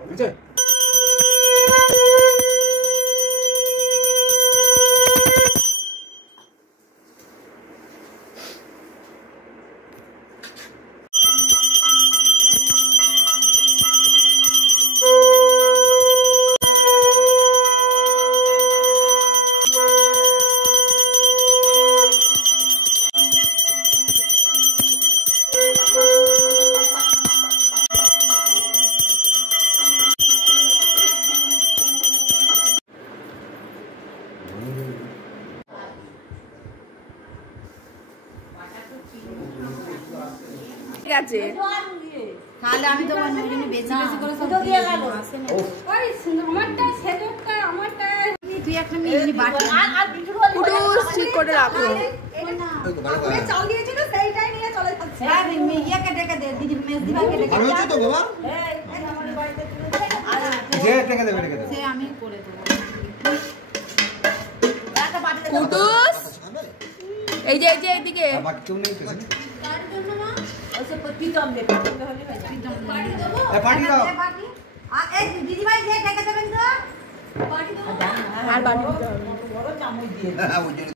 বুঝছে? আছে তাহলে আমি তো মনে করি বেশি বেশি করে সব দিয়ে গেল ওই আমারটা সেদকটা আমারটা তুই একটা মিনি বাটি আর পুরো ঠিক করে রাখো আমি চাল দিয়েছি না সেইটাই নিয়ে চলে যাচ্ছে হ্যাঁ ইয়েকে ডেকে দে দিদি মেস দিবাকে ডেকে ভালো হচ্ছে তো বাবা এই আমাদের বাড়িতে যে ডেকে দেবে সে আমি করে দেব একটা বাটি দে কুটুস এই যে এইদিকে বাকি কেউ নেই তো কার জন্য না ওসে পতি দম দে পতি হলে হয় বাটি দেব বাটি দাও বাটি আর এই দিদি ভাই যে ডেকে দেবেন তো বাটি দাও আর বাটি বড় চামচ দিয়ে হ্যাঁ